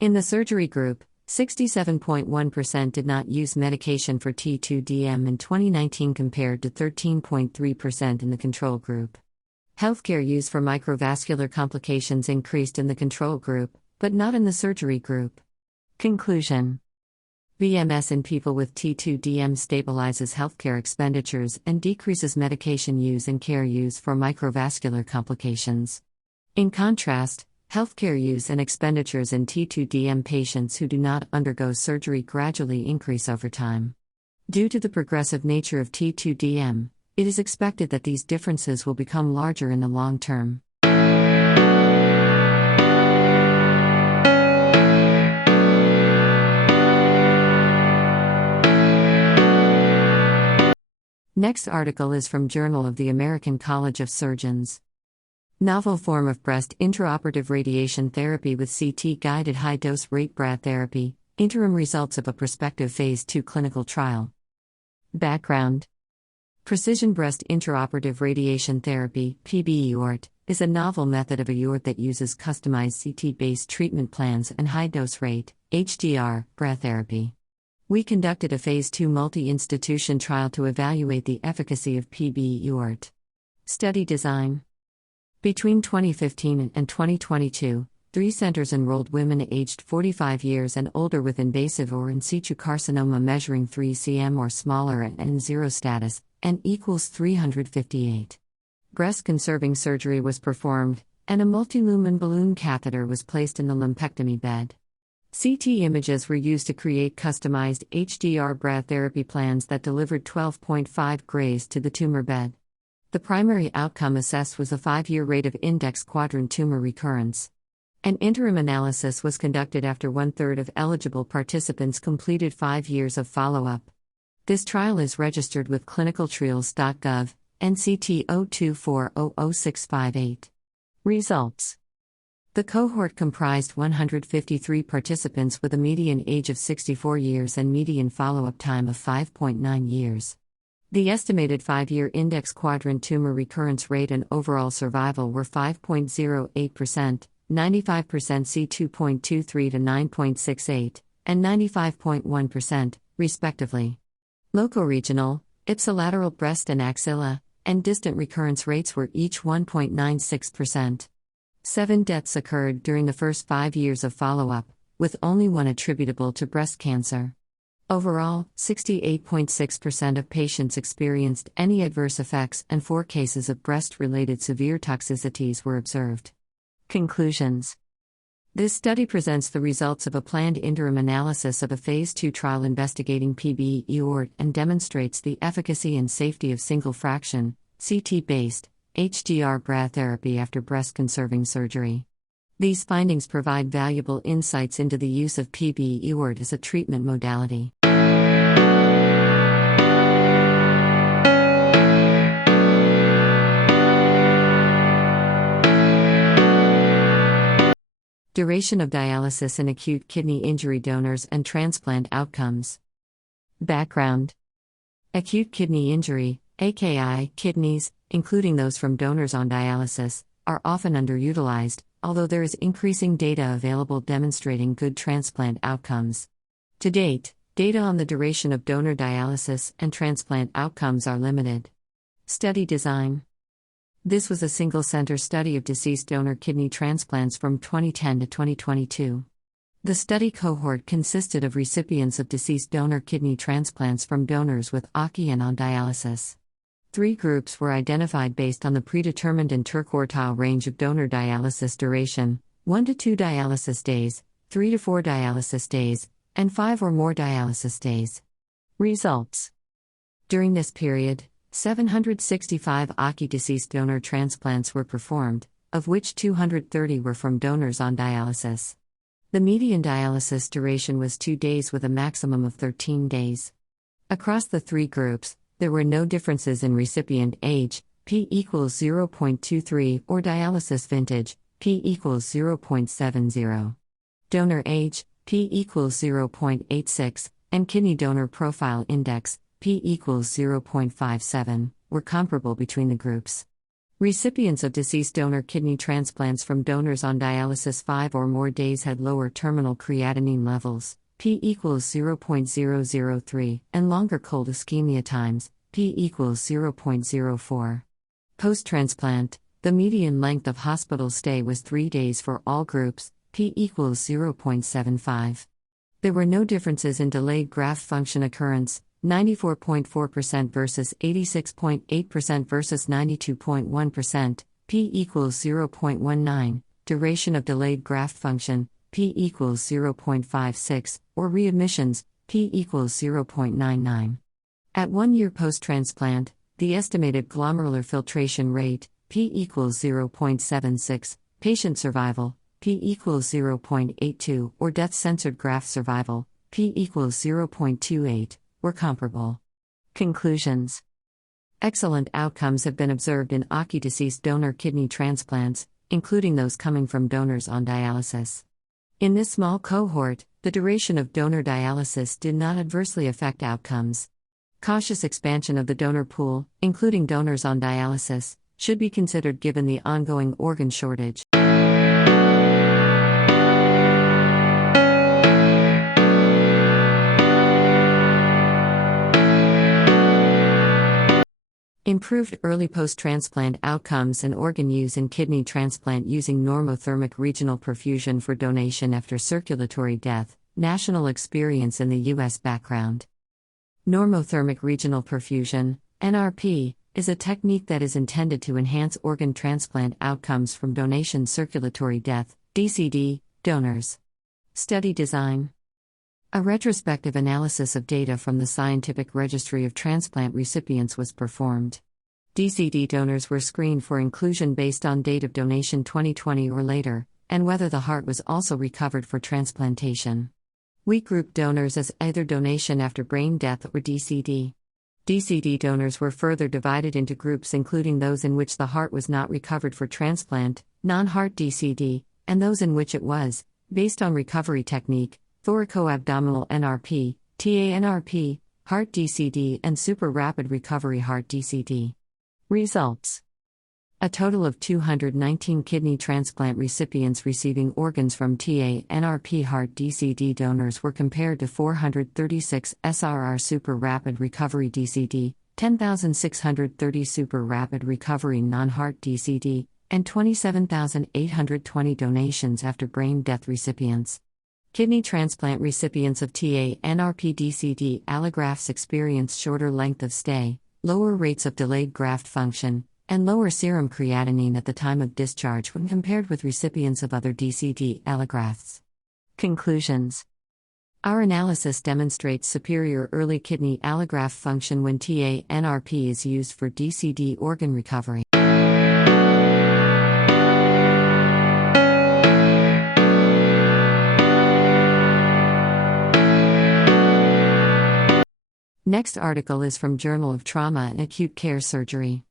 In the surgery group, 67.1% did not use medication for T2DM in 2019 compared to 13.3% in the control group. Healthcare use for microvascular complications increased in the control group, but not in the surgery group. Conclusion. BMS in people with T2DM stabilizes healthcare expenditures and decreases medication use and care use for microvascular complications. In contrast, healthcare use and expenditures in T2DM patients who do not undergo surgery gradually increase over time. Due to the progressive nature of T2DM, it is expected that these differences will become larger in the long term. Next article is from Journal of the American College of Surgeons. Novel form of breast intraoperative radiation therapy with CT-guided high-dose rate BRAD therapy, interim results of a prospective Phase 2 clinical trial. Background. Precision breast intraoperative radiation therapy, PBEORT, is a novel method of EORT that uses customized CT-based treatment plans and high-dose rate, HDR, BRAD therapy. We conducted a Phase 2 multi-institution trial to evaluate the efficacy of PBEORT. Study design. Between 2015 and 2022, 3 centers enrolled women aged 45 years and older with invasive or in situ carcinoma measuring 3 cm or smaller and N0 status, N equals 358. Breast conserving surgery was performed, and a multilumen balloon catheter was placed in the lumpectomy bed. CT images were used to create customized HDR BRAD therapy plans that delivered 12.5 grays to the tumor bed. The primary outcome assessed was a 5-year rate of index quadrant tumor recurrence. An interim analysis was conducted after 1/3 of eligible participants completed 5 years of follow-up. This trial is registered with clinicaltrials.gov, NCT 02400658. Results. The cohort comprised 153 participants with a median age of 64 years and median follow-up time of 5.9 years. The estimated 5-year index quadrant tumor recurrence rate and overall survival were 5.08%, 95% C2.23 to 9.68, and 95.1%, respectively. Locoregional, ipsilateral breast and axilla, and distant recurrence rates were each 1.96%. 7 deaths occurred during the first 5 years of follow-up, with only 1 attributable to breast cancer. Overall, 68.6% of patients experienced any adverse effects and 4 cases of breast-related severe toxicities were observed. Conclusions. This study presents the results of a planned interim analysis of a Phase 2 trial investigating PBEORT and demonstrates the efficacy and safety of single-fraction, CT-based, HDR BRAD therapy after breast-conserving surgery. These findings provide valuable insights into the use of PBEORT as a treatment modality. Duration of dialysis in acute kidney injury donors and transplant outcomes. Background. Acute kidney injury, aka kidneys, including those from donors on dialysis, are often underutilized, although there is increasing data available demonstrating good transplant outcomes. To date, data on the duration of donor dialysis and transplant outcomes are limited. Study design. This was a single-center study of deceased donor kidney transplants from 2010 to 2022. The study cohort consisted of recipients of deceased donor kidney transplants from donors with A.I.O and on dialysis. 3 groups were identified based on the predetermined interquartile range of donor dialysis duration: 1 to 2 dialysis days, 3 to 4 dialysis days, and 5 or more dialysis days. Results. During this period, 765 A.I.O deceased donor transplants were performed, of which 230 were from donors on dialysis. The median dialysis duration was 2 days with a maximum of 13 days. Across the 3 groups, there were no differences in recipient age, p equals 0.23, or dialysis vintage, p equals 0.70. Donor age, p equals 0.86, and kidney donor profile index, p equals 0.57, were comparable between the groups. Recipients of deceased donor kidney transplants from donors on dialysis 5 or more days had lower terminal creatinine levels, p equals 0.003, and longer cold ischemia times, p equals 0.04. Post-transplant, the median length of hospital stay was 3 days for all groups, p equals 0.75. There were no differences in delayed graft function occurrence, 94.4% versus 86.8% versus 92.1%, p equals 0.19, duration of delayed graft function, p equals 0.56, or readmissions, p equals 0.99. At 1 year post-transplant, the estimated glomerular filtration rate, p equals 0.76, patient survival, p equals 0.82, or death-censored graft survival, p equals 0.28, were comparable. Conclusions. Excellent outcomes have been observed in A.I.O deceased donor kidney transplants, including those coming from donors on dialysis. In this small cohort, the duration of donor dialysis did not adversely affect outcomes. Cautious expansion of the donor pool, including donors on dialysis, should be considered given the ongoing organ shortage. Improved early post-transplant outcomes and organ use in kidney transplant using normothermic regional perfusion for donation after circulatory death, national experience in the U.S. background. Normothermic regional perfusion, NRP, is a technique that is intended to enhance organ transplant outcomes from donation circulatory death, DCD, donors. Study design. A retrospective analysis of data from the Scientific Registry of Transplant Recipients was performed. DCD donors were screened for inclusion based on date of donation 2020 or later, and whether the heart was also recovered for transplantation. We grouped donors as either donation after brain death or DCD. DCD donors were further divided into groups including those in which the heart was not recovered for transplant, non-heart DCD, and those in which it was, based on recovery technique, thoracoabdominal NRP, TA-NRP, heart DCD, and super rapid recovery heart DCD. Results. A total of 219 kidney transplant recipients receiving organs from TA-NRP heart DCD donors were compared to 436 SRR super rapid recovery DCD, 10,630 super rapid recovery non-heart DCD, and 27,820 donations after brain death recipients. Kidney transplant recipients of TA-NRP DCD allografts experienced shorter length of stay, lower rates of delayed graft function, and lower serum creatinine at the time of discharge when compared with recipients of other DCD allografts. Conclusions. Our analysis demonstrates superior early kidney allograft function when TA-NRP is used for DCD organ recovery. Next article is from Journal of Trauma and Acute Care Surgery.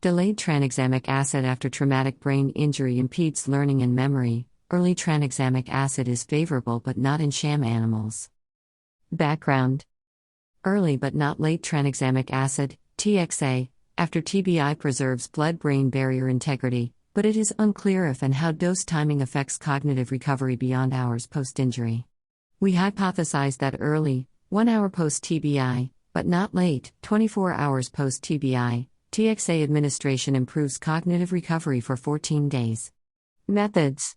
Delayed tranexamic acid after traumatic brain injury impedes learning and memory. Early tranexamic acid is favorable but not in sham animals. Background. Early but not late tranexamic acid, TXA, after TBI preserves blood-brain barrier integrity, but it is unclear if and how dose timing affects cognitive recovery beyond hours post-injury. We hypothesize that early, 1 hour post-TBI, but not late, 24 hours post-TBI, TXA administration improves cognitive recovery for 14 days. Methods: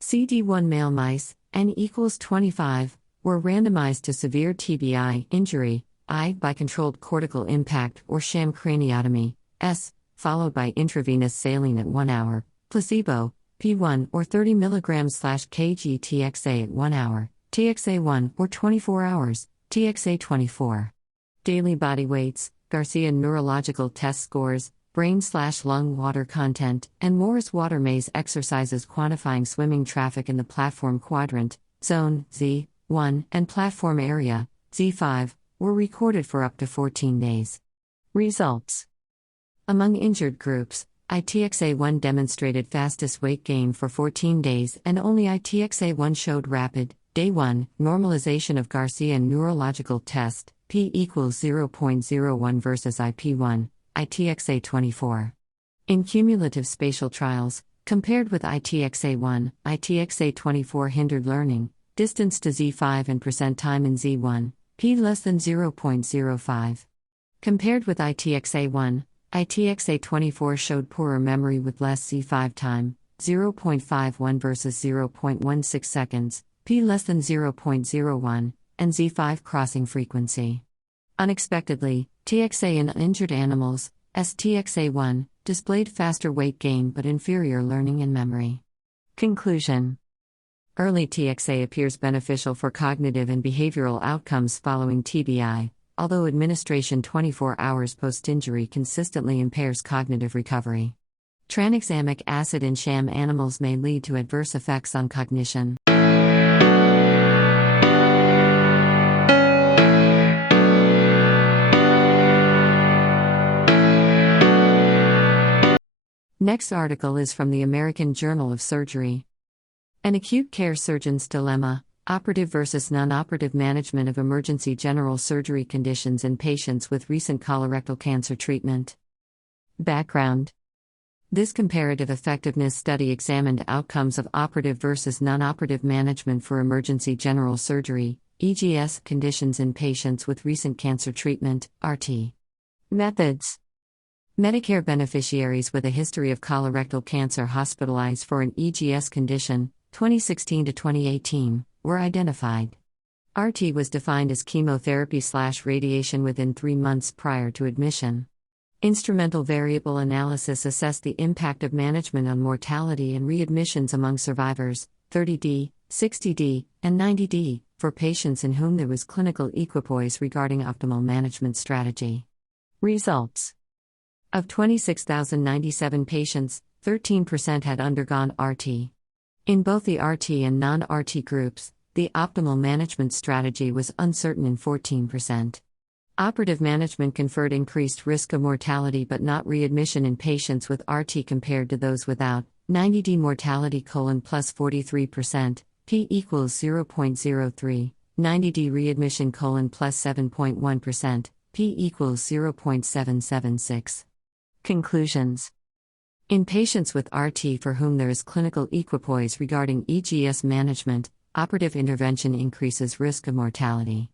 CD1 male mice, N equals 25, were randomized to severe TBI injury, I by controlled cortical impact or sham craniotomy, S, followed by intravenous saline at 1 hour, placebo, P1 or 30 mg/kg TXA at 1 hour, TXA1 or 24 hours, TXA24. Daily body weights, Garcia neurological test scores, brain/lung water content, and Morris water maze exercises quantifying swimming traffic in the platform quadrant, zone, Z1, and platform area, Z5, were recorded for up to 14 days. Results: among injured groups, ITXA1 demonstrated fastest weight gain for 14 days and only ITXA1 showed rapid, day 1, normalization of Garcia neurological test, P equals 0.01 versus IP1, ITXA24. In cumulative spatial trials, compared with ITXA1, ITXA24 hindered learning, distance to Z5 and percent time in Z1, P less than 0.05. Compared with ITXA1, ITXA24 showed poorer memory with less Z5 time, 0.51 versus 0.16 seconds, P less than 0.01, and Z5 crossing frequency. Unexpectedly, TXA in injured animals, STXA1, displayed faster weight gain but inferior learning and memory. Conclusion: early TXA appears beneficial for cognitive and behavioral outcomes following TBI, although administration 24 hours post-injury consistently impairs cognitive recovery. Tranexamic acid in sham animals may lead to adverse effects on cognition. Next article is from the American Journal of Surgery. An acute care surgeon's dilemma: operative versus non-operative management of emergency general surgery conditions in patients with recent colorectal cancer treatment. Background: this comparative effectiveness study examined outcomes of operative versus non-operative management for emergency general surgery, EGS, conditions in patients with recent cancer treatment, RT. Methods: Medicare beneficiaries with a history of colorectal cancer hospitalized for an EGS condition, 2016 to 2018, were identified. RT was defined as chemotherapy/radiation within 3 months prior to admission. Instrumental variable analysis assessed the impact of management on mortality and readmissions among survivors, 30D, 60D, and 90D, for patients in whom there was clinical equipoise regarding optimal management strategy. Results: of 26,097 patients, 13% had undergone RT. In both the RT and non-RT groups, the optimal management strategy was uncertain in 14%. Operative management conferred increased risk of mortality but not readmission in patients with RT compared to those without. 90D mortality plus 43%, P equals 0.03, 90D readmission plus 7.1%, P equals 0.776. Conclusions: in patients with RT for whom there is clinical equipoise regarding EGS management, operative intervention increases risk of mortality.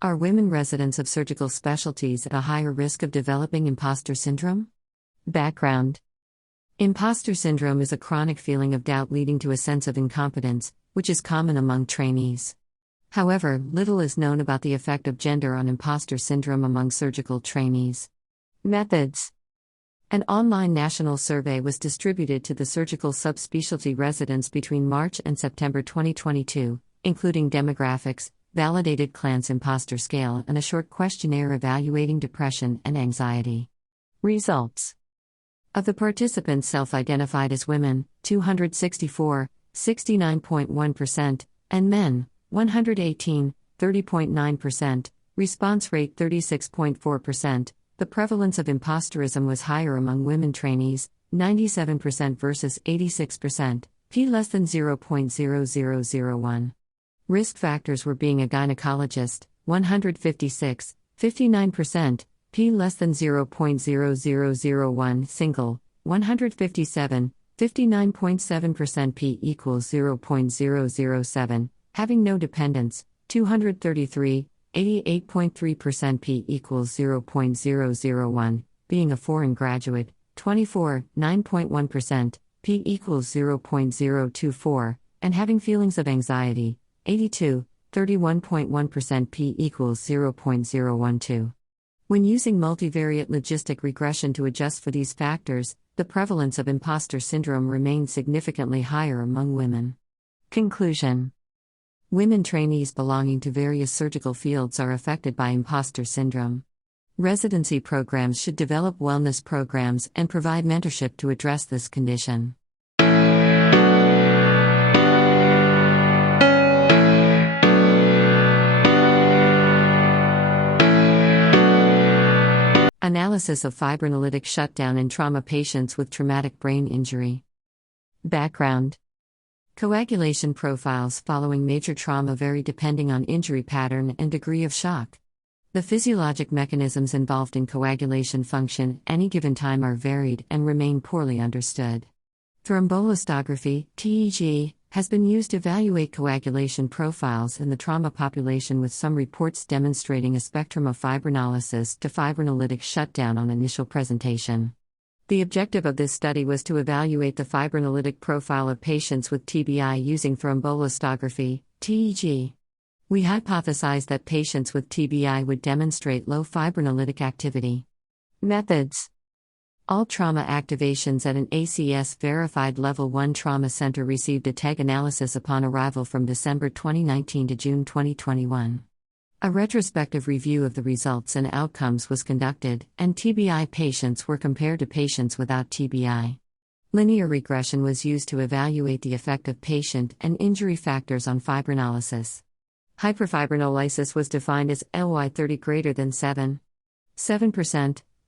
Are women residents of surgical specialties at a higher risk of developing imposter syndrome? Background: imposter syndrome is a chronic feeling of doubt leading to a sense of incompetence, which is common among trainees. However, little is known about the effect of gender on imposter syndrome among surgical trainees. Methods: an online national survey was distributed to the surgical subspecialty residents between March and September 2022, including demographics, validated Clance imposter scale, and a short questionnaire evaluating depression and anxiety. Results: of the participants self-identified as women, 264, 69.1%, and men, 118, 30.9%, response rate 36.4%, the prevalence of imposterism was higher among women trainees, 97% versus 86%, p less than 0.0001. Risk factors were being a gynecologist, 156, 59%, p less than 0.0001, single, 157, 59.7%, p equals 0.007, having no dependents, 233, 88.3%, p equals 0.001, being a foreign graduate, 24, 9.1%, p equals 0.024, and having feelings of anxiety, 82, 31.1%, p equals 0.012. When using multivariate logistic regression to adjust for these factors, the prevalence of imposter syndrome remains significantly higher among women. Conclusion: women trainees belonging to various surgical fields are affected by imposter syndrome. Residency programs should develop wellness programs and provide mentorship to address this condition. Analysis of fibrinolytic shutdown in trauma patients with traumatic brain injury. Background: coagulation profiles following major trauma vary depending on injury pattern and degree of shock. The physiologic mechanisms involved in coagulation function at any given time are varied and remain poorly understood. Thrombolostography, TEG, has been used to evaluate coagulation profiles in the trauma population, with some reports demonstrating a spectrum of fibrinolysis to fibrinolytic shutdown on initial presentation. The objective of this study was to evaluate the fibrinolytic profile of patients with TBI using thrombolostography, TEG. We hypothesized that patients with TBI would demonstrate low fibrinolytic activity. Methods: all trauma activations at an ACS-verified Level 1 trauma center received a TEG analysis upon arrival from December 2019 to June 2021. A retrospective review of the results and outcomes was conducted, and TBI patients were compared to patients without TBI. Linear regression was used to evaluate the effect of patient and injury factors on fibrinolysis. Hyperfibrinolysis was defined as LY30 greater than 7%,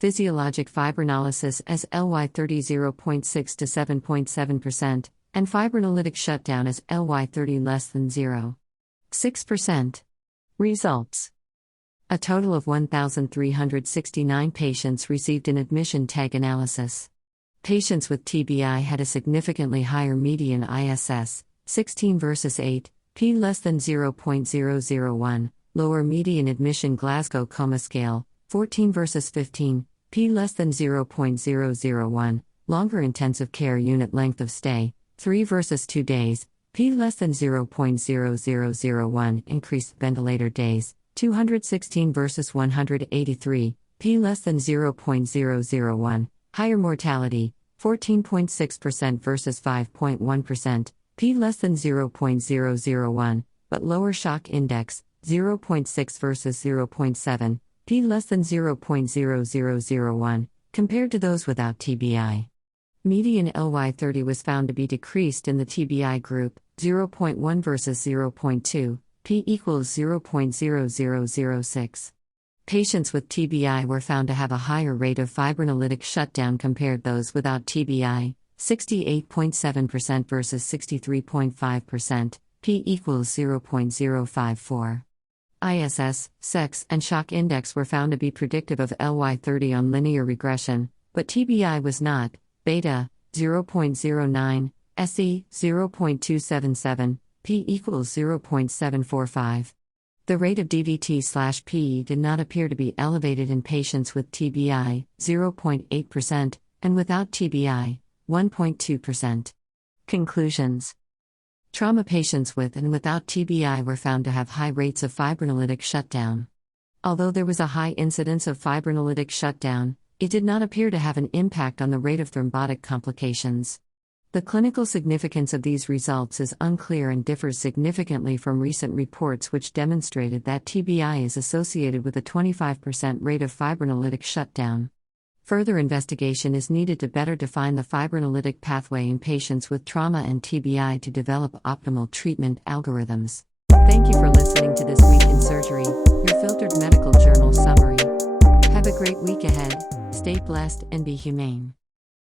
physiologic fibrinolysis as LY30 0.6 to 7.7%, and fibrinolytic shutdown as LY30 less than 0.6%. Results: a total of 1,369 patients received an admission TEG analysis. Patients with TBI had a significantly higher median ISS, 16 versus 8, p less than 0.001, lower median admission Glasgow Coma Scale, 14 versus 15, p less than 0.001, longer intensive care unit length of stay, 3 versus 2 days, p less than 0.0001, increased ventilator days, 216 versus 183, p less than 0.001, higher mortality, 14.6% versus 5.1%, p less than 0.001, but lower shock index, 0.6 versus 0.7, p less than 0.0001, compared to those without TBI. Median LY30 was found to be decreased in the TBI group, 0.1 versus 0.2, p equals 0.0006. Patients with TBI were found to have a higher rate of fibrinolytic shutdown compared those without TBI, 68.7% versus 63.5%, p equals 0.054. ISS, sex, and shock index were found to be predictive of LY30 on linear regression, but TBI was not. Beta, 0.09, SE, 0.277, p equals 0.745. The rate of DVT/PE did not appear to be elevated in patients with TBI, 0.8%, and without TBI, 1.2%. Conclusions: trauma patients with and without TBI were found to have high rates of fibrinolytic shutdown. Although there was a high incidence of fibrinolytic shutdown, it did not appear to have an impact on the rate of thrombotic complications. The clinical significance of these results is unclear and differs significantly from recent reports which demonstrated that TBI is associated with a 25% rate of fibrinolytic shutdown. Further investigation is needed to better define the fibrinolytic pathway in patients with trauma and TBI to develop optimal treatment algorithms. Thank you for listening to This Week in Surgery, your filtered medical journal summary. Have a great week ahead, stay blessed and be humane.